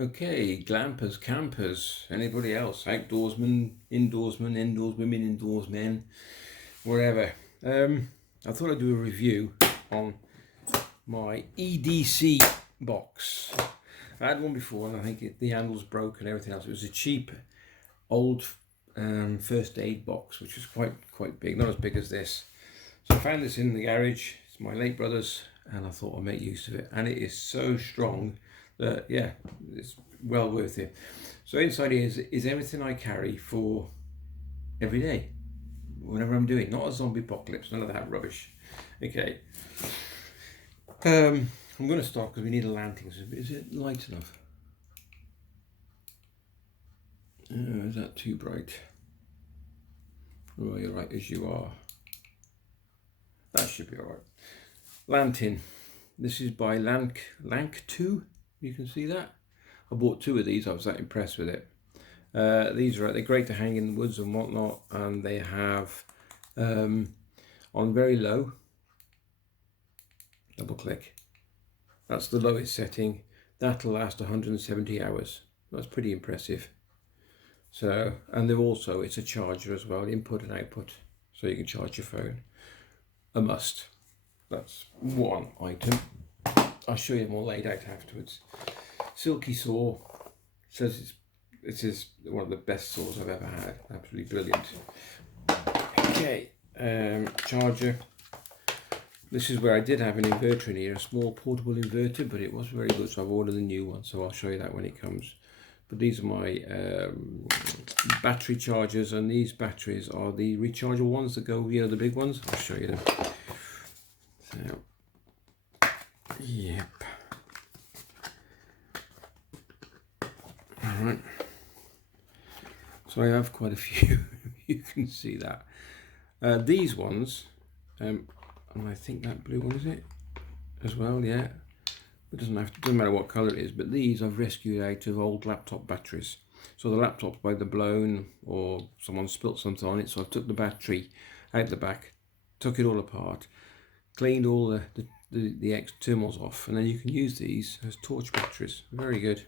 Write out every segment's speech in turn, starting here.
Okay, glampers, campers, anybody else, outdoorsmen, indoors women, indoors men, wherever. I thought I'd do a review on my EDC box. I had one before and I think the handle's broken and everything else. It was a cheap old first aid box, which was quite big, not as big as this. So I found this in the garage. It's my late brother's and I thought I'd make use of it, and it is so strong that yeah, it's well worth it. So inside here is everything I carry for every day, whenever I'm doing, not a zombie apocalypse, none of that rubbish. Okay, I'm going to start because we need a lantern. Is it light enough? Is that too bright? Oh, you're right as you are. That should be alright. Lantern. This is by Lank 2. You can see that. I bought 2 of these. I was that impressed with it. They're great to hang in the woods and whatnot, and they have on very low. Double click. That's the lowest setting. That'll last 170 hours. That's pretty impressive. So, and it's a charger as well, input and output, so you can charge your phone. A must. That's one item. I'll show you more laid out afterwards. Silky saw. Says this is one of the best saws I've ever had. Absolutely brilliant. Okay, charger. This is where I did have an inverter in here, a small portable inverter, but it was very good, so I've ordered a new one, so I'll show you that when it comes. But these are my battery chargers, and these batteries are the rechargeable ones that go, the big ones. I'll show you them. So, yep. All right. So I have quite a few. You can see that. These ones, and I think that blue one is it as well. Yeah. It doesn't matter what colour it is, but these I've rescued out of old laptop batteries. So the laptop's either blown or someone spilt something on it, so I took the battery out the back, took it all apart, cleaned all the externals off, and then you can use these as torch batteries. Very good.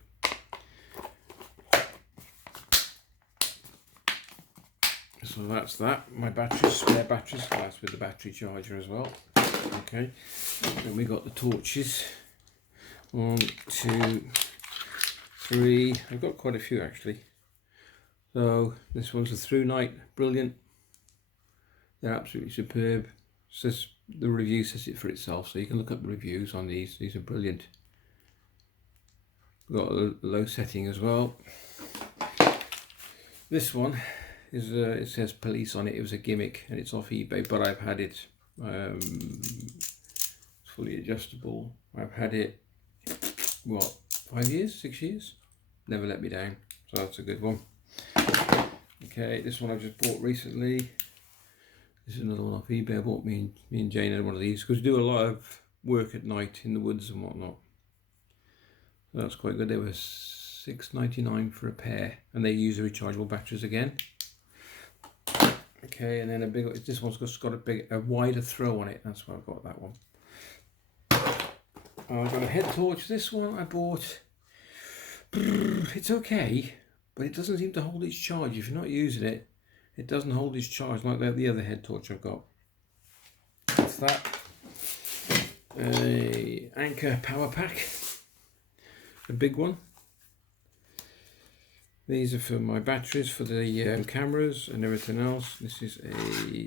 So that's that. My batteries, spare batteries, that's with the battery charger as well. Okay, then we got the torches. 1, 2, 3. I've got quite a few actually. So this one's a through night, brilliant. They're absolutely superb. Says the review says it for itself, so you can look up the reviews on these. These are brilliant. We've got a low setting as well. This one is it says police on it. It was a gimmick and it's off eBay, but I've had it. It's fully adjustable. I've had it. What, 5 years, 6 years? Never let me down, so that's a good one. Okay, this one I just bought recently. This is another one off eBay. I bought me and Jane had one of these because we do a lot of work at night in the woods and whatnot. So that's quite good. They were $6.99 for a pair, and they use the rechargeable batteries again. Okay, and then this one's just got a wider throw on it. That's why I've got that one. I've got a head torch. This one I bought. It's okay, but it doesn't seem to hold its charge. If you're not using it, it doesn't hold its charge like the other head torch I've got. That's that. A Anchor power pack. A big one. These are for my batteries for the cameras and everything else. This is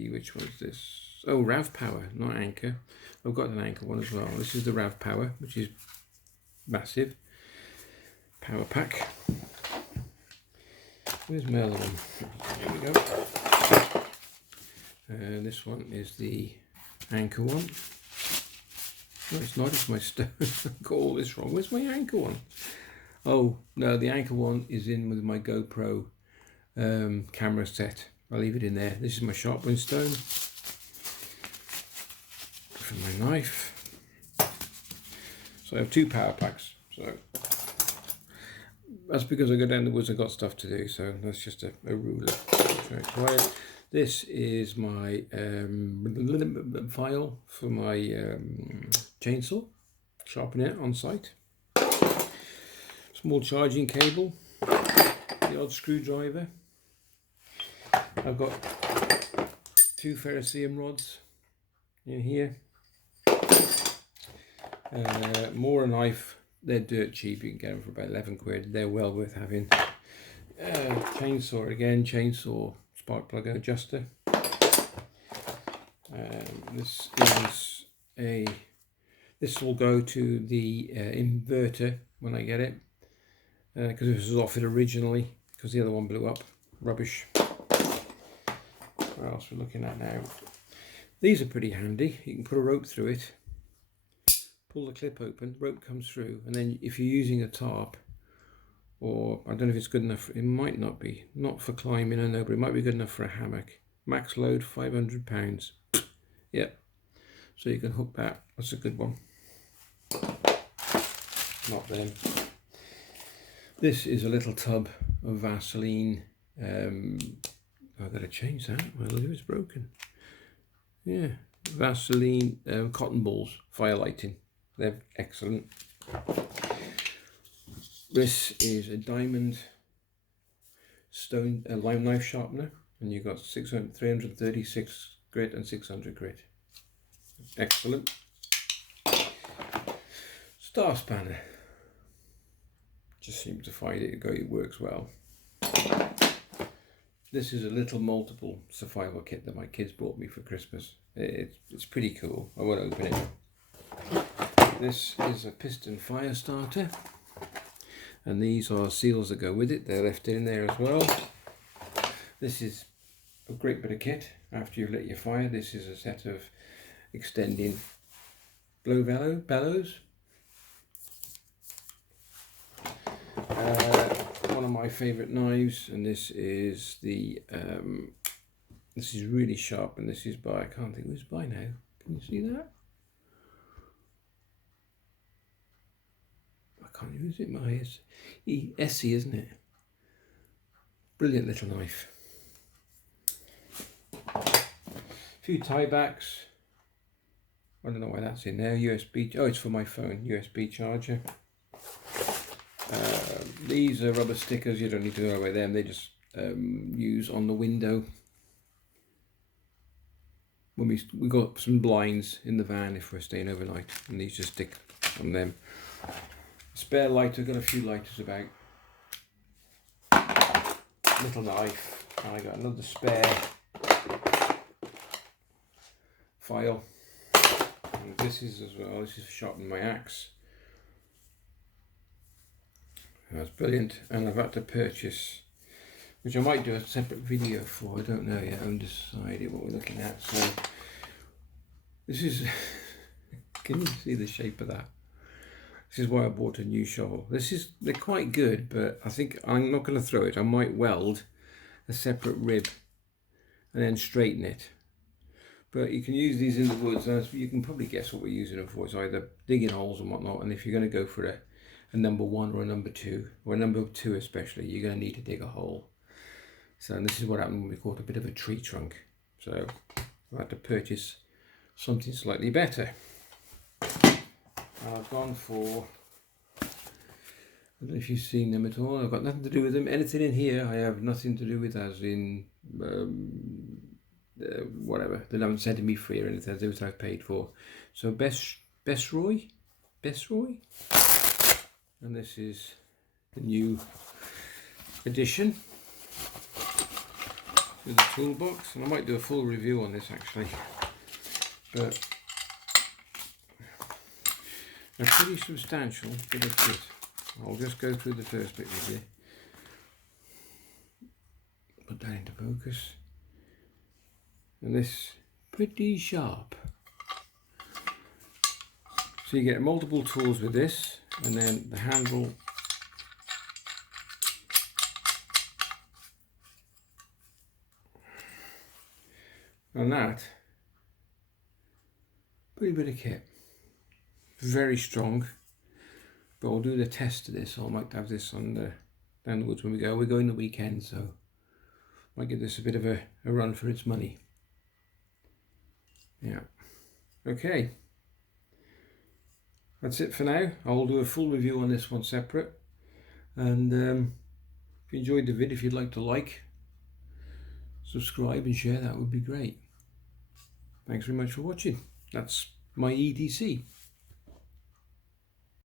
which one is this? Oh, RAV Power, not Anchor. I've got an Anchor one as well. This is the RAV Power, which is massive. Power pack. Where's my other one? There we go. This one is the Anchor one. No, it's not. It's my stone. I've got all this wrong. Where's my Anchor one? Oh, no, the Anchor one is in with my GoPro camera set. I'll leave it in there. This is my sharpening stone. For my knife. So I have 2 power packs. So that's because I go down the woods, I've got stuff to do. So that's just a ruler. This is my file for my my chainsaw. Sharpen it on site. Small charging cable, the odd screwdriver. I've got 2 ferrocerium rods in here. More a knife. They're dirt cheap. You can get them for about 11 quid. They're well worth having. Chainsaw again. Chainsaw spark plug adjuster. This is a. This will go to the inverter when I get it, because this was off it originally, because the other one blew up. Rubbish. What else we're looking at now? These are pretty handy. You can put a rope through it, pull the clip open, rope comes through, and then if you're using a tarp, or I don't know if it's good enough, it might not be, not for climbing, I know, but it might be good enough for a hammock. Max load £500. Yep. So you can hook that. That's a good one. Not them. This is a little tub of Vaseline. I've got to change that. My lid is broken. Yeah, Vaseline cotton balls, fire lighting. They're excellent. This is a diamond stone lime knife sharpener, and you've got 336 grit and 600 grit. Excellent. Star spanner. Just seem to find it works well. This is a little multiple survival kit that my kids bought me for Christmas. It's pretty cool. I won't open it. This is a piston fire starter, and these are seals that go with it. They're left in there as well. This is a great bit of kit. After you've lit your fire, this is a set of extending blow bellows. One of my favourite knives, and this is the this is really sharp, and this is by, I can't think who's by now. Can you see that? I can't use it. My Essie, isn't it? Brilliant little knife. A few tie backs. I don't know why that's in there. USB. Oh, it's for my phone. USB charger. These are rubber stickers. You don't need to know about them. They just use on the window. When we got some blinds in the van if we're staying overnight, and these just stick on them. Spare lighter. Got a few lighters about. Little knife. And I got another spare file. And this is as well. This is for sharpening my axe. That's brilliant, and I've had to purchase, which I might do a separate video for, I don't know yet, I haven't decided what we're looking at. So this is, can you see the shape of that? This is why I bought a new shovel. They're quite good, but I think I'm not going to throw it. I might weld a separate rib and then straighten it. But you can use these in the woods, and you can probably guess what we're using them for. It's either digging holes and whatnot, and if you're going to go for a number 1 or a number 2, or a number 2 especially, you're going to need to dig a hole. So this is what happened when we caught a bit of a tree trunk. So I had to purchase something slightly better. I've gone for, I don't know if you've seen them at all. I've got nothing to do with them. Anything in here I have nothing to do with, as in whatever. They haven't sent me free or anything. That's what I've paid for. So Fitzroy. And this is the new edition with the toolbox, and I might do a full review on this actually, but a pretty substantial bit of kit. I'll just go through the first bit with you. Put that into focus. And this pretty sharp. So you get multiple tools with this, and then the handle on that. Pretty bit of kit. Very strong. But I'll do the test of this. I might have this on down the woods when we go. We're going the weekend, so might give this a bit of a run for its money. Yeah. Okay. That's it for now. I'll do a full review on this one separate. And if you enjoyed the video, if you'd like to like, subscribe and share, that would be great. Thanks very much for watching. That's my EDC.